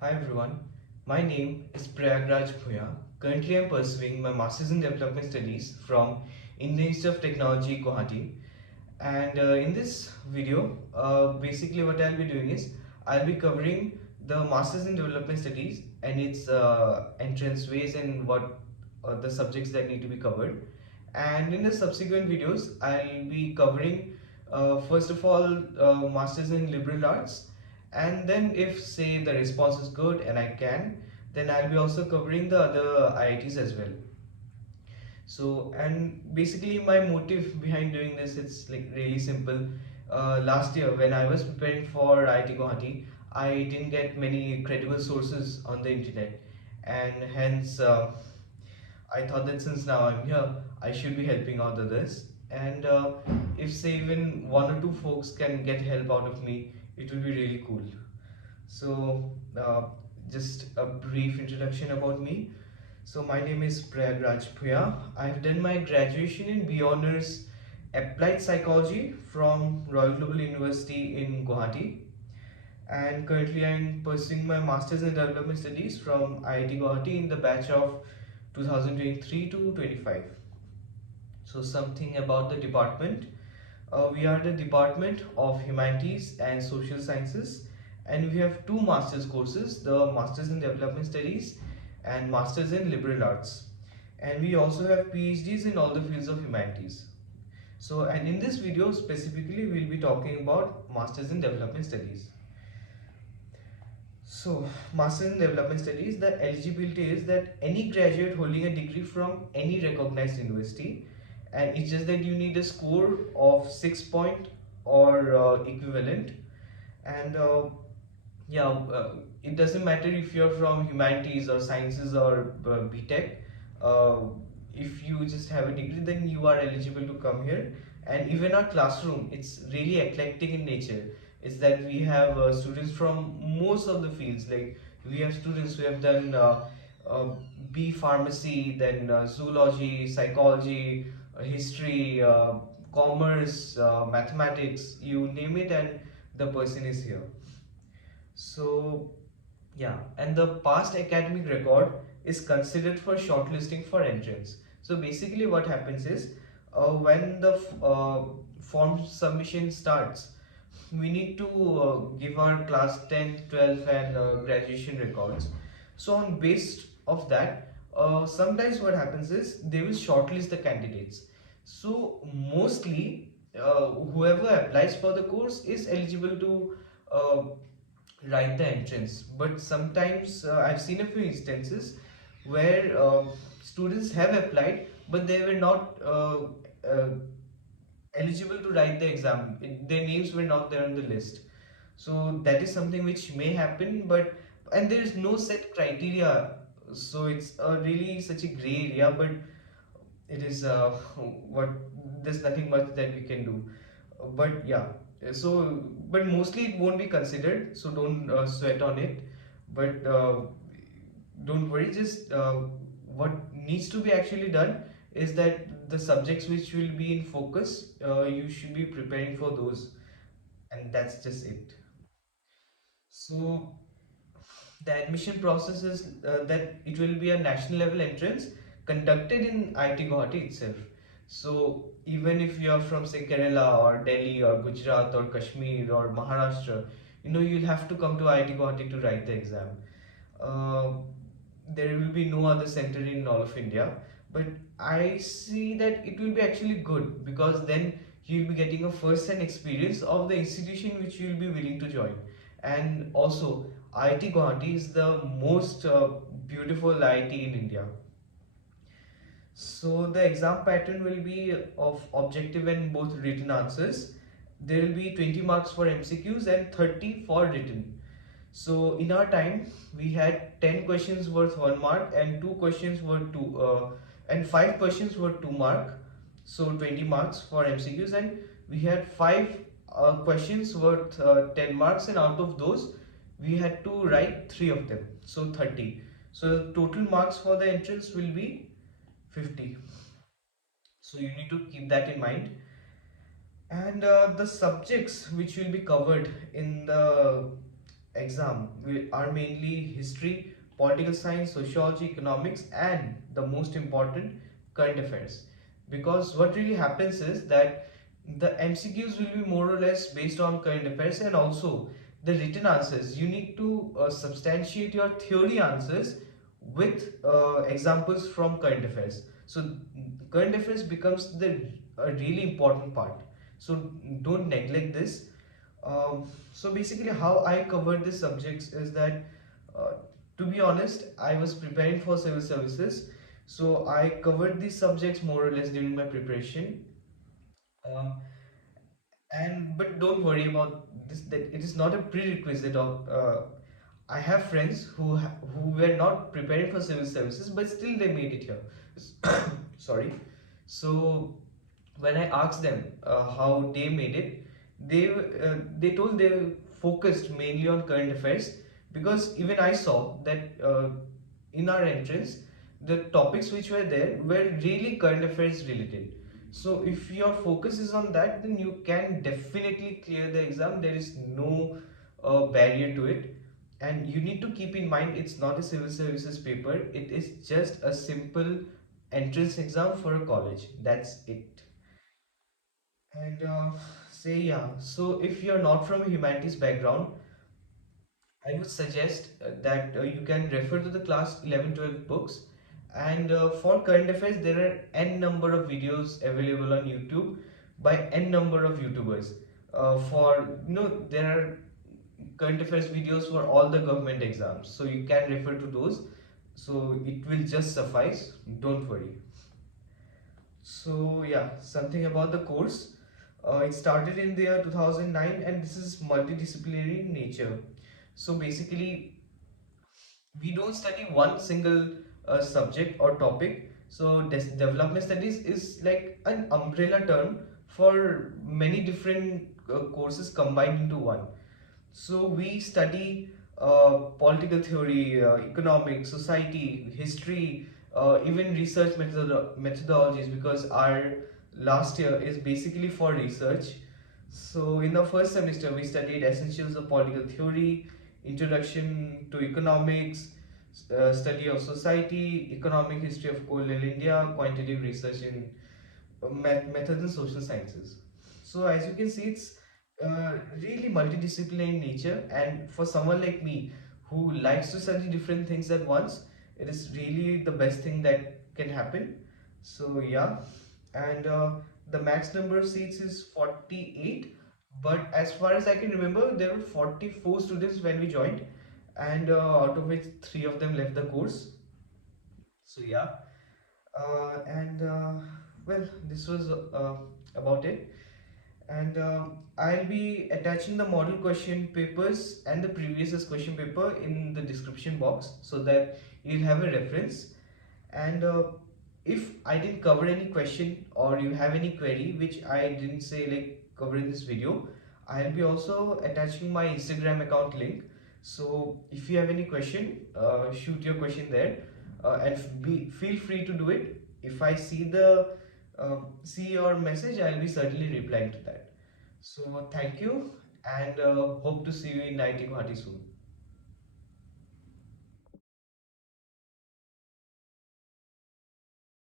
Hi everyone, my name is Prayagraj Bhuya. Currently I am pursuing my Masters in Development Studies from Indian Institute of Technology Guwahati. And in this video, basically what I'll be doing is I'll be covering the Masters in Development Studies and its entrance ways and what the subjects that need to be covered. And in the subsequent videos, I'll be covering first of all Masters in Liberal Arts, and then if say the response is good and I can, then I'll be also covering the other IITs as well. So, and basically my motive behind doing this, it's like really simple. Last year when I was preparing for IIT Guwahati, I didn't get many credible sources on the internet, and hence I thought that since now I'm here, I should be helping out others. And if say even one or two folks can get help out of me, it will be really cool. So, just a brief introduction about me. So, my name is Prayagraj Bhuya. I've done my graduation in B Honors Applied Psychology from Royal Global University in Guwahati. And currently, I'm pursuing my Masters in Development Studies from IIT Guwahati in the batch of 2023 to 25. So, something about the department. We are the Department of Humanities and Social Sciences, and we have two master's courses, the Masters in Development Studies and Masters in Liberal Arts. And we also have PhDs in all the fields of humanities. So, and in this video specifically, we'll be talking about Masters in Development Studies. So, Masters in Development Studies, the eligibility is that any graduate holding a degree from any recognized university, and it's just that you need a score of 6 point or equivalent. And yeah, it doesn't matter if you're from humanities or sciences or BTech. Uh, if you just have a degree, then you are eligible to come here. And even our classroom, it's really eclectic in nature. It's that we have students from most of the fields. Like we have students who have done uh, B pharmacy, then zoology, psychology, history, commerce, mathematics, you name it, and the person is here. So, yeah, and the past academic record is considered for shortlisting for entrance. So, basically, what happens is when the form submission starts, we need to give our class 10th, 12th, and graduation records. So, on based of that, sometimes what happens is they will shortlist the candidates. So, mostly, whoever applies for the course is eligible to write the entrance, but sometimes I've seen a few instances where students have applied but they were not uh, eligible to write the exam. Their names were not there on the list. So that is something which may happen, but and there is no set criteria, so it's really such a gray area, but it is what there's nothing much that we can do. But yeah, so but mostly it won't be considered, so don't sweat on it. But don't worry, just what needs to be actually done is that the subjects which will be in focus, you should be preparing for those, and that's just it. So the admission process is that it will be a national level entrance conducted in IIT Guwahati itself. So even if you are from say Kerala or Delhi or Gujarat or Kashmir or Maharashtra, you'll have to come to IIT Guwahati to write the exam. Uh, there will be no other center in all of India, but I see that it will be actually good because then you'll be getting a first-hand experience of the institution which you'll be willing to join. And also, IIT Guwahati is the most beautiful IIT in India. So the exam pattern will be of objective and both written answers. There will be 20 marks for MCQs and 30 for written. So in our time, we had 10 questions worth 1 mark and 2 questions were 2 and 5 questions were 2 mark. So 20 marks for MCQs, and we had 5 questions worth 10 marks, and out of those we had to write 3 of them. So 30. So total marks for the entrance will be 50. So you need to keep that in mind. And the subjects which will be covered in the are mainly history, political science, sociology, economics, and the most important, current affairs. Because what really happens is that the MCQs will be more or less based on current affairs, and also the written answers. You need to substantiate your theory answers with examples from current affairs. So current affairs becomes the a really important part. So don't neglect this. So basically, how I covered these subjects is that, uh, to be honest, I was preparing for civil services, so I covered these subjects more or less during my preparation. Uh, and but don't worry about this, that it is not a prerequisite of. I have friends who were not preparing for civil services, but still they made it here. Sorry. So when I asked them how they made it, they told they focused mainly on current affairs, because even I saw that in our entrance the topics which were there were really current affairs related. So if your focus is on that, then you can definitely clear the exam. There is no barrier to it. And you need to keep in mind, it's not a civil services paper, it is just a simple entrance exam for a college. That's it. And say, yeah, so if you're not from a humanities background, I would suggest that you can refer to the class 11, 12 books. And for current affairs, there are n number of videos available on YouTube by n number of YouTubers. There are current affairs videos for all the government exams. So you can refer to those. So it will just suffice. Don't worry. So yeah, something about the course. It started in the year 2009, and this is multidisciplinary in nature. So basically, we don't study one single subject or topic. So development studies is like an umbrella term for many different courses combined into one. So we study political theory, economics, society, history, even research methodologies, because our last year is basically for research. So in the first semester, we studied essentials of political theory, introduction to economics, study of society, economic history of colonial India, quantitative research in methods in social sciences. So as you can see, it's really multidisciplinary in nature, and for someone like me who likes to study different things at once, it is really the best thing that can happen. So yeah, and the max number of seats is 48, but as far as I can remember, there were 44 students when we joined, and out of which three of them left the course. So yeah, and well, this was about it. And I'll be attaching the model question papers and the previous year's question paper in the description box, so that you'll have a reference. And if I didn't cover any question, or you have any query which I didn't say like cover in this video, I'll be also attaching my Instagram account link. So if you have any question, shoot your question there, and feel free to do it. If I see your message, I'll be certainly replying to that. So thank you, and hope to see you in IIT Guwahati soon.